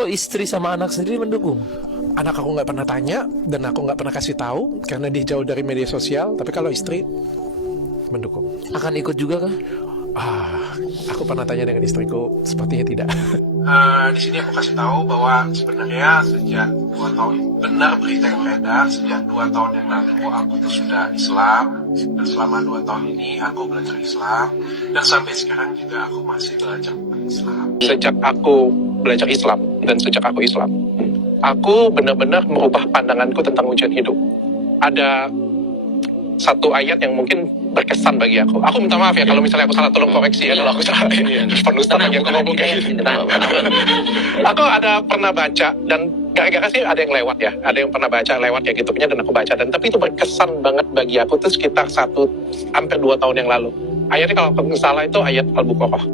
kalau istri sama anak sendiri mendukung? Anak aku nggak pernah tanya dan aku nggak pernah kasih tahu karena dia jauh dari media sosial. Tapi kalau istri mendukung. Akan ikut juga kah? Aku pernah tanya dengan istriku, sepertinya tidak. Di sini aku kasih tahu bahwa sebenarnya sejak 2 tahun benar berita yang beredar, sejak 2 tahun yang lalu aku itu sudah Islam, dan selama 2 tahun ini aku belajar Islam, dan sampai sekarang juga aku masih belajar Islam. Sejak aku belajar Islam dan sejak aku Islam, aku benar-benar merubah pandanganku tentang ujian hidup. Ada satu ayat yang mungkin berkesan bagi aku. Aku minta maaf ya kalau misalnya aku salah, tolong koreksi ya kalau aku salah. Penulisan lagi aku ngomong kayak gitu. Aku ada pernah baca dan gara-gara sih ada yang lewat ya, ada yang pernah baca lewat ya gitu dan aku baca, dan tapi itu berkesan banget bagi aku tuh sekitar hampir 2 tahun yang lalu. Ayatnya kalau aku nggak salah itu ayat Al-Baqarah.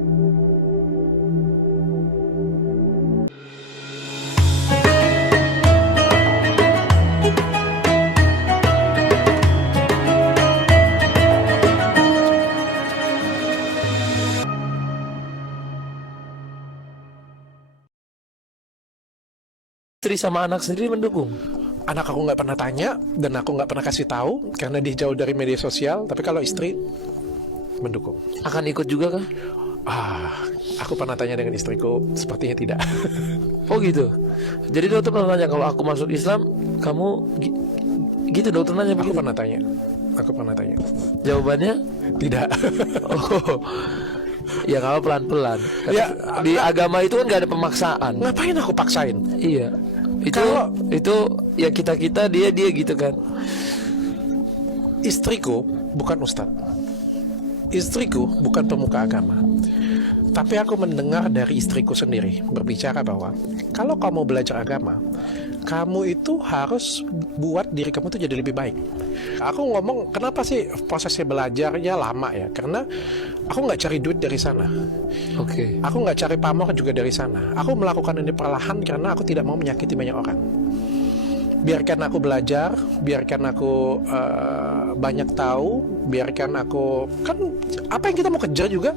Istri sama anak sendiri mendukung? Anak aku nggak pernah tanya dan aku nggak pernah kasih tahu karena dia jauh dari media sosial. Tapi kalau istri mendukung. Akan ikut juga kah? Aku pernah tanya dengan istriku, sepertinya tidak. Oh gitu. Jadi dokter pernah nanya kalau aku masuk Islam, kamu gitu dokter nanya begitu? Aku pernah tanya. Jawabannya? Tidak. Oh. Ya kalau pelan-pelan. Ya, di agama itu kan gak ada pemaksaan. Ngapain aku paksain? Iya. Itu ya kita dia gitu kan. Istriku bukan ustadz. Istriku bukan pemuka agama. Tapi aku mendengar dari istriku sendiri berbicara bahwa kalau kamu belajar agama, kamu itu harus buat diri kamu itu jadi lebih baik. Aku ngomong, kenapa sih prosesnya belajarnya lama ya? Karena aku nggak cari duit dari sana. Oke. Aku nggak cari pamor juga dari sana. Aku melakukan ini perlahan karena aku tidak mau menyakiti banyak orang. Biarkan aku belajar, biarkan aku banyak tahu, biarkan aku, kan apa yang kita mau kejar juga?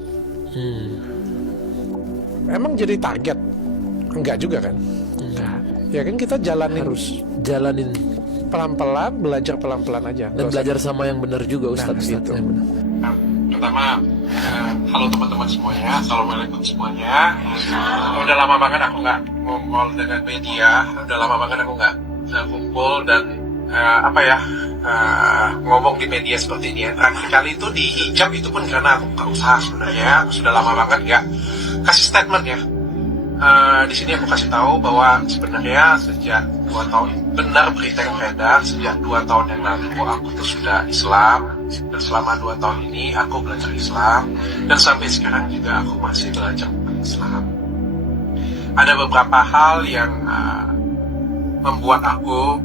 Emang jadi target? Enggak juga kan? Enggak. Ya kan kita Harus jalanin pelan-pelan, belajar pelan-pelan aja. dan belajar sama yang benar juga Ustadz. Itu. Pertama, halo teman-teman semuanya, assalamualaikum semuanya. Udah lama banget aku nggak ngobrol dengan media, udah lama banget aku nggak kumpul dan ngomong di media seperti ini. Terakhir kali itu di hijab itu pun karena aku buka usaha sebenarnya, sudah lama banget nggak kasih statement ya. Di sini aku kasih tahu bahwa sebenarnya sejak 2 tahun benar berita yang beredar, sejak 2 tahun yang lalu aku tuh sudah Islam, dan selama 2 tahun ini aku belajar Islam, dan sampai sekarang juga aku masih belajar Islam. Ada beberapa hal yang membuat aku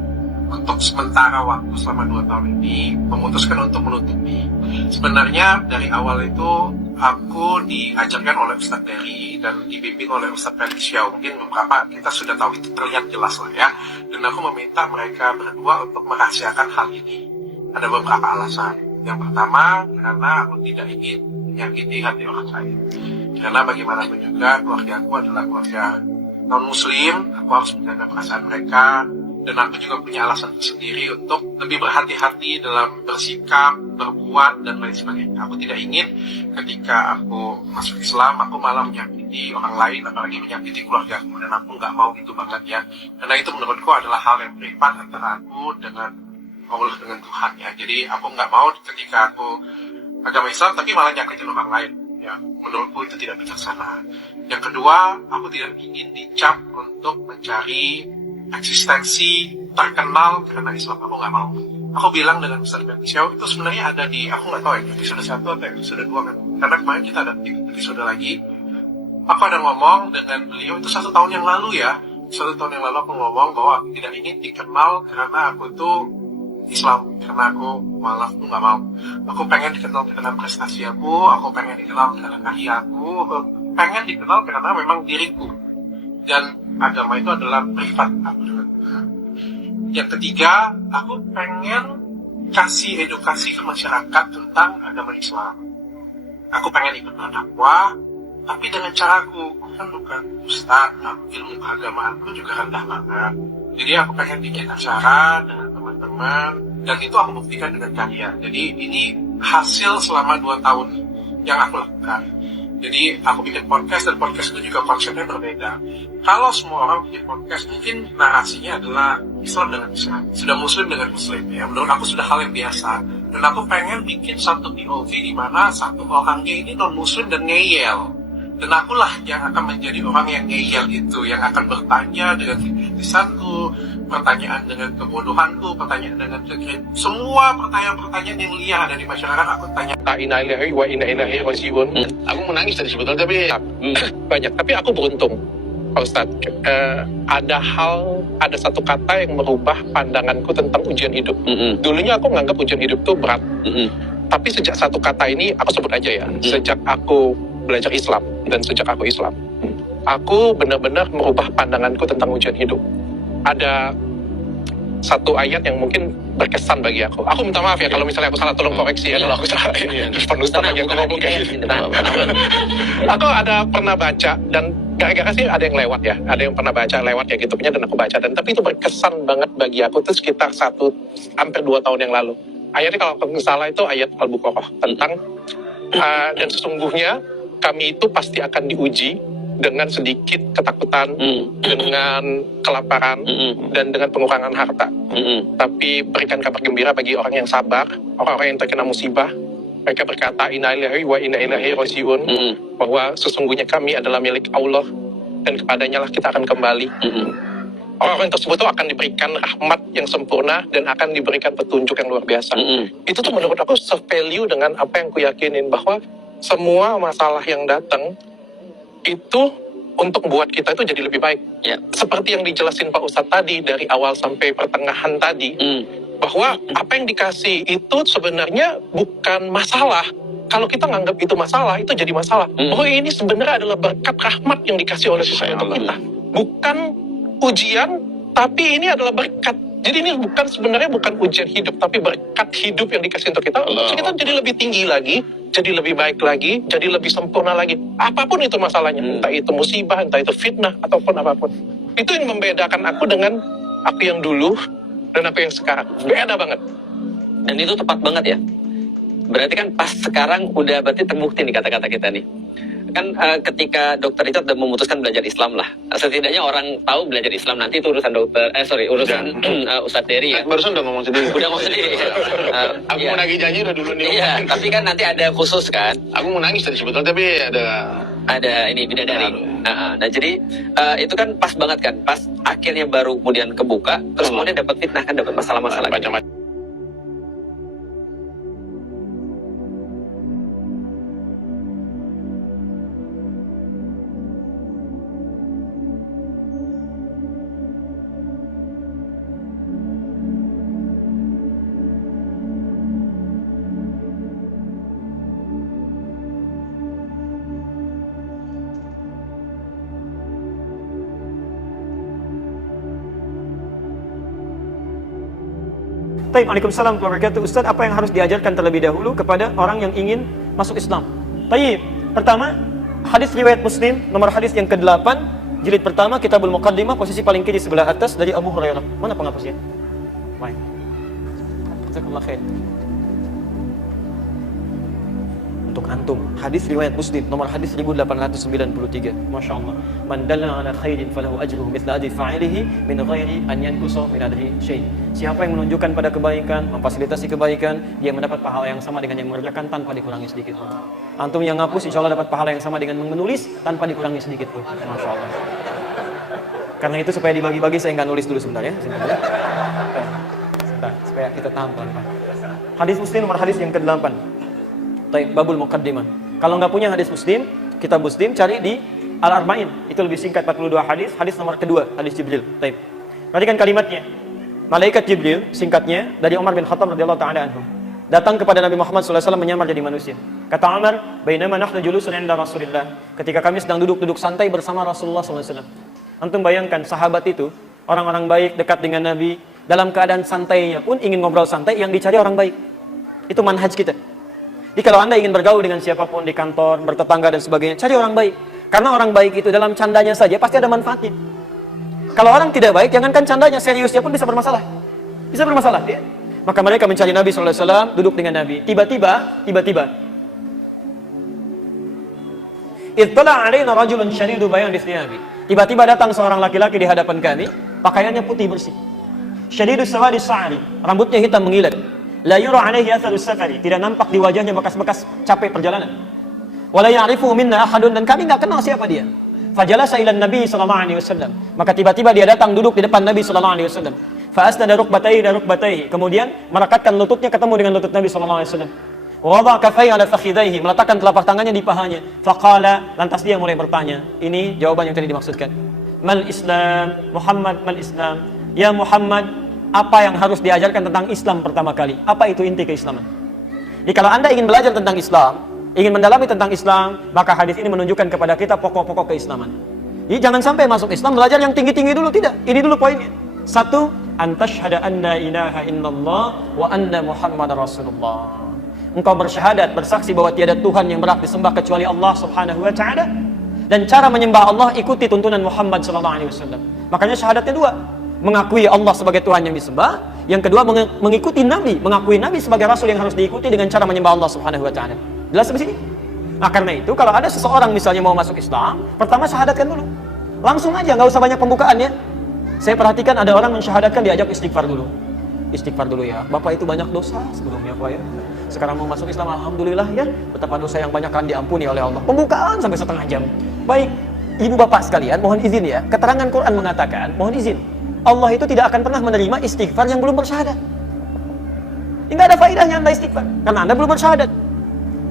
untuk sementara waktu selama 2 tahun ini memutuskan untuk menutupi. Sebenarnya dari awal itu aku diajarkan oleh Ustadz Dery dan dibimbing oleh Ustadz Felix Xiao. Mungkin beberapa kita sudah tahu, itu terlihat jelas lah ya. Dan aku meminta mereka berdua untuk merahasiakan hal ini. Ada beberapa alasan. Yang pertama, karena aku tidak ingin menyakiti hati orang lain. Karena bagaimanapun juga keluarga aku adalah keluarga non-muslim, aku harus menjaga perasaan mereka. Dan aku juga punya alasan sendiri untuk lebih berhati-hati dalam bersikap, berbuat, dan lain sebagainya. Aku tidak ingin ketika aku masuk Islam, aku malah menyakiti orang lain, apalagi menyakiti keluarga aku. Dan aku nggak mau itu banget ya. Karena itu menurutku adalah hal yang privat antara aku dengan Allah, dengan Tuhan ya. Jadi aku nggak mau ketika aku agama Islam, tapi malah nyakitin orang lain. Ya, menurutku itu tidak bijaksana. Yang kedua, aku tidak ingin dicap untuk mencari eksistensi terkenal karena Islam. Aku nggak mau. Aku bilang dengan Ustaz Felix Xiao itu sebenarnya ada di, aku nggak tahu ya, episode 1 atau episode 2 kan. Karena kemarin kita ada episode lagi. Aku ada ngomong dengan beliau itu 1 tahun yang lalu ya. 1 tahun yang lalu aku ngomong bahwa aku tidak ingin dikenal karena aku tuh Islam, karena aku malah aku nggak mau. Aku pengen dikenal karena prestasi aku pengen dikenal karena karya aku pengen dikenal karena memang diriku. Dan agama itu adalah privat aku dengan Tuhan. Yang ketiga, aku pengen kasih edukasi ke masyarakat tentang agama Islam. Aku pengen ikut berdakwah, Tapi dengan caraku, aku kan bukan ustadz, ilmu keagamaanku juga rendah banget. Jadi aku pengen bikin acara dengan teman-teman, dan itu aku buktikan dengan karya. Jadi ini hasil selama 2 tahun yang aku lakukan. Jadi aku bikin podcast, dan podcast itu juga konsepnya berbeda. Kalau semua orang bikin podcast, mungkin narasinya adalah Islam dengan Islam, sudah Muslim dengan Muslim. Ya, menurut aku sudah hal yang biasa. Dan aku pengen bikin satu POV di mana satu orangnya ini non Muslim dan ngeyel. Dan akulah yang akan menjadi orang yang ngeyel itu, yang akan bertanya dengan kritisanku, pertanyaan dengan kebodohanku, pertanyaan dengan semua pertanyaan-pertanyaan yang liar ada di masyarakat, aku tanya. Inna lillahi wa inna ilaihi raji'un. Aku menangis tadi sebetulnya, tapi banyak. Tapi aku beruntung, Pak Ustadz. Ada satu kata yang merubah pandanganku tentang ujian hidup. Dulunya aku menganggap ujian hidup itu berat. Tapi sejak satu kata ini, aku sebut aja ya, sejak aku belajar Islam dan sejak aku Islam, aku benar-benar merubah pandanganku tentang ujian hidup. Ada satu ayat yang mungkin berkesan bagi aku. Aku minta maaf ya kalau misalnya aku salah, tolong koreksi ya kalau aku salah. Penuh lagi aku ngomong kayak gitu. Aku ada pernah baca, dan gara-gara sih ada yang lewat ya, ada yang pernah baca lewat ya gitu punya, dan aku baca, dan tapi itu berkesan banget bagi aku. Itu sekitar hampir 2 tahun yang lalu. Ayatnya kalau aku nggak salah itu ayat Al-Baqarah tentang dan sesungguhnya kami itu pasti akan diuji dengan sedikit ketakutan, dengan kelaparan, dan dengan pengurangan harta. Tapi berikan kabar gembira bagi orang yang sabar, orang-orang yang terkena musibah. Mereka berkata, Inna lillahi wa inna ilaihi raji'un, bahwa sesungguhnya kami adalah milik Allah, dan kepadanya lah kita akan kembali. Orang-orang tersebut tuh akan diberikan rahmat yang sempurna, dan akan diberikan petunjuk yang luar biasa. Itu tuh menurut aku se-value dengan apa yang aku yakinin, bahwa semua masalah yang datang itu untuk buat kita itu jadi lebih baik. Seperti yang dijelasin Pak Ustadz tadi, dari awal sampai pertengahan tadi, bahwa apa yang dikasih itu sebenarnya bukan masalah. Kalau kita nganggap itu masalah, itu jadi masalah. Bahwa ini sebenarnya adalah berkat rahmat yang dikasih oleh Tuhan untuk kita. Bukan ujian, tapi ini adalah berkat. Jadi ini sebenarnya bukan ujian hidup, tapi berkat hidup yang dikasih untuk kita. Untuk kita jadi lebih tinggi lagi, jadi lebih baik lagi, jadi lebih sempurna lagi. Apapun itu masalahnya, entah itu musibah, entah itu fitnah, ataupun apapun. Itu yang membedakan aku dengan aku yang dulu dan aku yang sekarang. Beda banget. Dan itu tepat banget ya. Berarti kan pas sekarang udah berarti terbukti nih kata-kata kita nih. Kan ketika Dokter Richard udah memutuskan belajar Islam lah. Setidaknya orang tahu belajar Islam, nanti itu urusan urusan Ustadz Dery ya. Barusan udah ngomong sendiri. Udah ngomong sendiri. Aku mau nagih janji udah dulu nih. Iya, tapi kan nanti ada khusus kan. Aku mau nangis tadi sebetulnya, tapi ada ini bidadari. Nah jadi itu kan pas banget kan. Pas akhirnya baru kemudian kebuka, terus kemudian dapat fitnah kan, dapat masalah-masalah. Macam-macam. Baik, Waalaikumsalam warahmatullahi wabarakatuh. Ustaz, apa yang harus diajarkan terlebih dahulu kepada orang yang ingin masuk Islam? Baik, pertama, hadis riwayat Muslim, nomor hadis yang ke-8, jilid pertama, Kitabul Muqaddimah, posisi paling kiri sebelah atas, dari Abu Hurairah. Mana penghapusnya? Baik. Jazakallah khair. Untuk antum, hadis riwayat Muslim, nomor hadis 1893. Masya Allah. Man dalla ala khairin falahu ajruhu mithla ajri fa'ilihi min ghairi an yanqusa min ajrihi syai'. Siapa yang menunjukkan pada kebaikan, memfasilitasi kebaikan, dia mendapat pahala yang sama dengan yang mengerjakan tanpa dikurangi sedikit pun. Antum yang ngapus, insya Allah dapat pahala yang sama dengan menulis tanpa dikurangi sedikit pun. Masya Allah. Karena itu supaya dibagi-bagi, saya nggak nulis dulu sebentar ya. Sebentar, supaya kita tahu. Hadis Muslim nomor hadis yang ke-8. Babul Muqaddimah. Kalau nggak punya hadis Muslim, kitab Muslim, cari di Al-Arba'in. Itu lebih singkat, 42 hadis. Hadis nomor kedua, hadis Jibril. Perhatikan kalimatnya. Malaikat Jibril, singkatnya, dari Umar bin Khattab radhiyallahu ta'ala anhu, datang kepada Nabi Muhammad SAW menyamar jadi manusia. Kata Umar, bainama nahnu julusun 'inda Rasulillah. Ketika kami sedang duduk santai bersama Rasulullah SAW. Antum bayangkan sahabat itu, orang-orang baik dekat dengan Nabi, dalam keadaan santainya pun ingin ngobrol santai, yang dicari orang baik. Itu manhaj kita. Jadi kalau Anda ingin bergaul dengan siapapun di kantor, bertetangga dan sebagainya, cari orang baik. Karena orang baik itu dalam candanya saja pasti ada manfaatnya. Kalau orang tidak baik, jangankan candanya, seriusnya pun bisa bermasalah. Bisa bermasalah dia. Maka mereka mencari Nabi SAW, duduk dengan Nabi. Tiba-tiba, ittala alaina rajulun syadidu bayan di thiyabi. Tiba-tiba datang seorang laki-laki di hadapan kami, pakaiannya putih bersih. Syadidu sawadi sa'ri, rambutnya hitam mengilat. La yura alaihi atharus safari, tidak nampak di wajahnya bekas-bekas capek perjalanan. Wala ya'rifu minna ahadun, dan kami enggak kenal siapa dia. Fajalasa ila Nabi sallallahu alaihi wasallam. Maka tiba-tiba dia datang duduk di depan Nabi sallallahu alaihi wasallam. Fa asnada rukbatayhi, kemudian merekatkan lututnya ketemu dengan lutut Nabi sallallahu alaihi wasallam. Wa wada'a kaffayhi ala fakhidaihi, meletakkan telapak tangannya di pahanya. Faqala, lantas dia mulai bertanya. Ini jawaban yang tadi dimaksudkan. Mal Islam, Muhammad mal Islam. Ya Muhammad, apa yang harus diajarkan tentang Islam pertama kali? Apa itu inti keislaman? Jadi kalau Anda ingin belajar tentang Islam, ingin mendalami tentang Islam, maka hadis ini menunjukkan kepada kita pokok-pokok keislaman. Jadi jangan sampai masuk Islam belajar yang tinggi-tinggi dulu, tidak. Ini dulu poinnya. Satu, antasyhada anna ilaha illallah wa anna Muhammadar Rasulullah. Engkau bersyahadat, bersaksi bahwa tiada Tuhan yang berhak disembah kecuali Allah Subhanahu wa taala, dan cara menyembah Allah ikuti tuntunan Muhammad sallallahu alaihi wasallam. Makanya syahadatnya dua. Mengakui Allah sebagai Tuhan yang disembah, yang kedua mengikuti Nabi, mengakui Nabi sebagai Rasul yang harus diikuti dengan cara menyembah Allah Subhanahu wa taala. Jelas di sini? Nah, karena itu kalau ada seseorang misalnya mau masuk Islam, pertama syahadatkan dulu. Langsung aja, nggak usah banyak pembukaan ya. Saya perhatikan ada orang mensyahadatkan diajak istighfar dulu. Istighfar dulu ya. Bapak itu banyak dosa sebelumnya Pak ya. Sekarang mau masuk Islam, alhamdulillah ya. Betapa dosa yang banyak kan diampuni oleh Allah. Pembukaan sampai setengah jam. Baik, Ibu Bapak sekalian, mohon izin ya. Keterangan Quran mengatakan, mohon izin, Allah itu tidak akan pernah menerima istighfar yang belum bersyahadat. Tidak ada faedahnya Anda istighfar, karena Anda belum bersyahadat.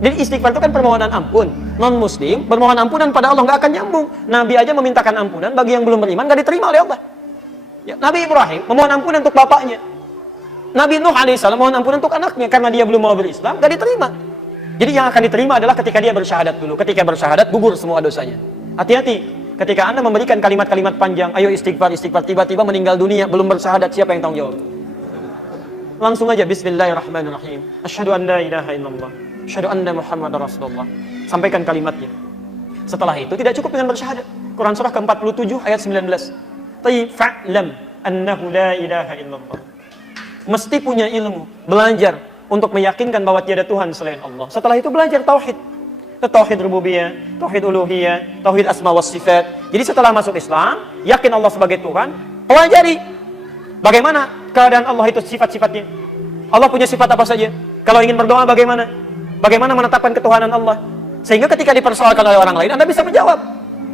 Jadi istighfar itu kan permohonan ampun. Non-muslim bermohon ampunan pada Allah, nggak akan nyambung. Nabi aja memintakan ampunan bagi yang belum beriman, nggak diterima oleh Allah. Ya, Nabi Ibrahim memohon ampunan untuk bapaknya. Nabi Nuh alaihissalam mohon ampunan untuk anaknya, karena dia belum mau berislam, nggak diterima. Jadi yang akan diterima adalah ketika dia bersyahadat dulu. Ketika bersyahadat, gugur semua dosanya. Hati-hati. Ketika Anda memberikan kalimat-kalimat panjang, ayo istighfar, tiba-tiba meninggal dunia, belum bersyahadat, siapa yang tanggung jawab? Langsung aja, bismillahirrahmanirrahim. Asyhadu an la ilaha illallah. Asyhadu anna Muhammadar Rasulullah. Sampaikan kalimatnya. Setelah itu, tidak cukup dengan bersyahadat. Quran surah ke-47 ayat 19. Tayyib fa'lam annahu la ilaha illallah. Mesti punya ilmu, belajar untuk meyakinkan bahwa tiada Tuhan selain Allah. Setelah itu belajar tauhid. Tauhid rububiyah, tauhid uluhiyah, tauhid asma was sifat. Jadi setelah masuk Islam, yakin Allah sebagai Tuhan, pelajari bagaimana keadaan Allah itu, sifat-sifatnya. Allah punya sifat apa saja? Kalau ingin berdoa bagaimana? Bagaimana menetapkan ketuhanan Allah? Sehingga ketika dipersoalkan oleh orang lain, Anda bisa menjawab.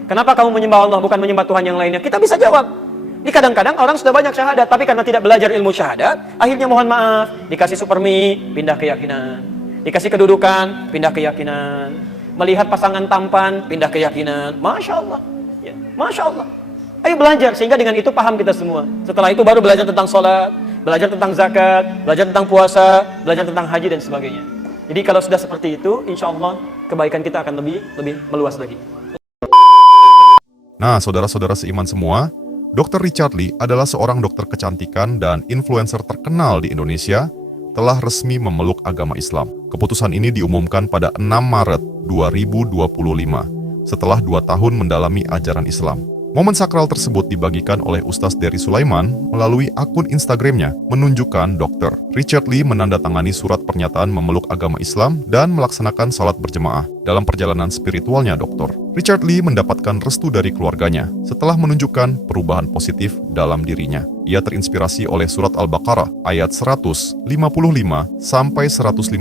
Kenapa kamu menyembah Allah bukan menyembah Tuhan yang lainnya? Kita bisa jawab. Ini kadang-kadang orang sudah banyak syahadat, tapi karena tidak belajar ilmu syahadat, akhirnya mohon maaf, dikasih supermi, pindah keyakinan. Dikasih kedudukan, pindah keyakinan. Melihat pasangan tampan, pindah keyakinan. Masya Allah, ya, Masya Allah. Ayo belajar, sehingga dengan itu paham kita semua. Setelah itu baru belajar tentang sholat, belajar tentang zakat, belajar tentang puasa, belajar tentang haji dan sebagainya. Jadi kalau sudah seperti itu, insya Allah kebaikan kita akan lebih meluas lagi. Nah, saudara-saudara seiman semua, Dr. Richard Lee adalah seorang dokter kecantikan dan influencer terkenal di Indonesia, telah resmi memeluk agama Islam. Keputusan ini diumumkan pada 6 Maret 2025, setelah 2 tahun mendalami ajaran Islam. Momen sakral tersebut dibagikan oleh Ustaz Dery Sulaiman melalui akun Instagramnya, menunjukkan Dr. Richard Lee menandatangani surat pernyataan memeluk agama Islam dan melaksanakan salat berjemaah. Dalam perjalanan spiritualnya Dr. Richard Lee mendapatkan restu dari keluarganya setelah menunjukkan perubahan positif dalam dirinya. Ia terinspirasi oleh surat Al-Baqarah ayat 155 sampai 157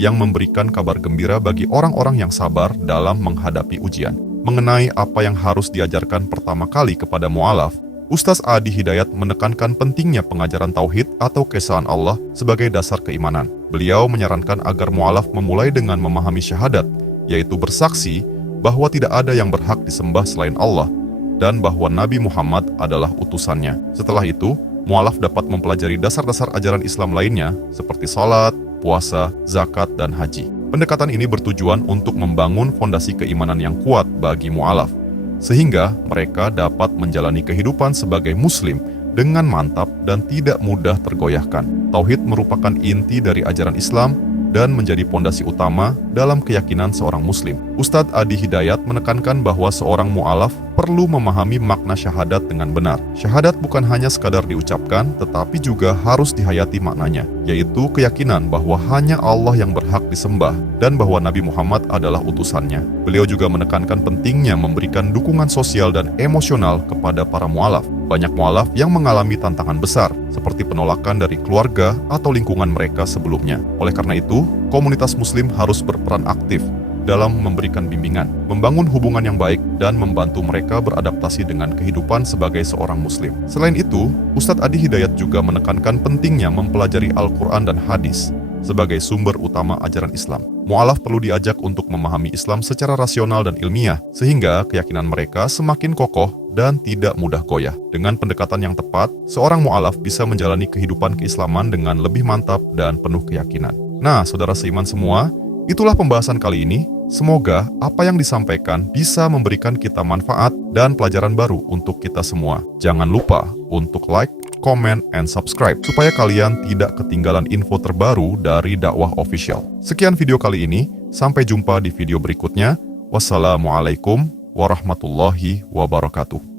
yang memberikan kabar gembira bagi orang-orang yang sabar dalam menghadapi ujian. Mengenai apa yang harus diajarkan pertama kali kepada mu'alaf, Ustaz Adi Hidayat menekankan pentingnya pengajaran tauhid atau keesaan Allah sebagai dasar keimanan. Beliau menyarankan agar mu'alaf memulai dengan memahami syahadat, yaitu bersaksi bahwa tidak ada yang berhak disembah selain Allah dan bahwa Nabi Muhammad adalah utusannya. Setelah itu, mu'alaf dapat mempelajari dasar-dasar ajaran Islam lainnya seperti salat, puasa, zakat, dan haji. Pendekatan ini bertujuan untuk membangun fondasi keimanan yang kuat bagi mu'alaf, sehingga mereka dapat menjalani kehidupan sebagai muslim dengan mantap dan tidak mudah tergoyahkan. Tauhid merupakan inti dari ajaran Islam dan menjadi pondasi utama dalam keyakinan seorang muslim. Ustadz Adi Hidayat menekankan bahwa seorang mu'alaf perlu memahami makna syahadat dengan benar. Syahadat bukan hanya sekadar diucapkan, tetapi juga harus dihayati maknanya, yaitu keyakinan bahwa hanya Allah yang berhak disembah dan bahwa Nabi Muhammad adalah utusannya. Beliau juga menekankan pentingnya memberikan dukungan sosial dan emosional kepada para mu'alaf. Banyak mu'alaf yang mengalami tantangan besar, seperti penolakan dari keluarga atau lingkungan mereka sebelumnya. Oleh karena itu, komunitas muslim harus berperan aktif dalam memberikan bimbingan, membangun hubungan yang baik, dan membantu mereka beradaptasi dengan kehidupan sebagai seorang muslim. Selain itu, Ustadz Adi Hidayat juga menekankan pentingnya mempelajari Al-Quran dan hadis sebagai sumber utama ajaran Islam. Mu'alaf perlu diajak untuk memahami Islam secara rasional dan ilmiah, sehingga keyakinan mereka semakin kokoh dan tidak mudah goyah. Dengan pendekatan yang tepat, seorang mu'alaf bisa menjalani kehidupan keislaman dengan lebih mantap dan penuh keyakinan. Nah, saudara seiman semua, itulah pembahasan kali ini. Semoga apa yang disampaikan bisa memberikan kita manfaat dan pelajaran baru untuk kita semua. Jangan lupa untuk like, comment, and subscribe supaya kalian tidak ketinggalan info terbaru dari Dakwah Official. Sekian video kali ini, sampai jumpa di video berikutnya. Wassalamualaikum warahmatullahi wabarakatuh.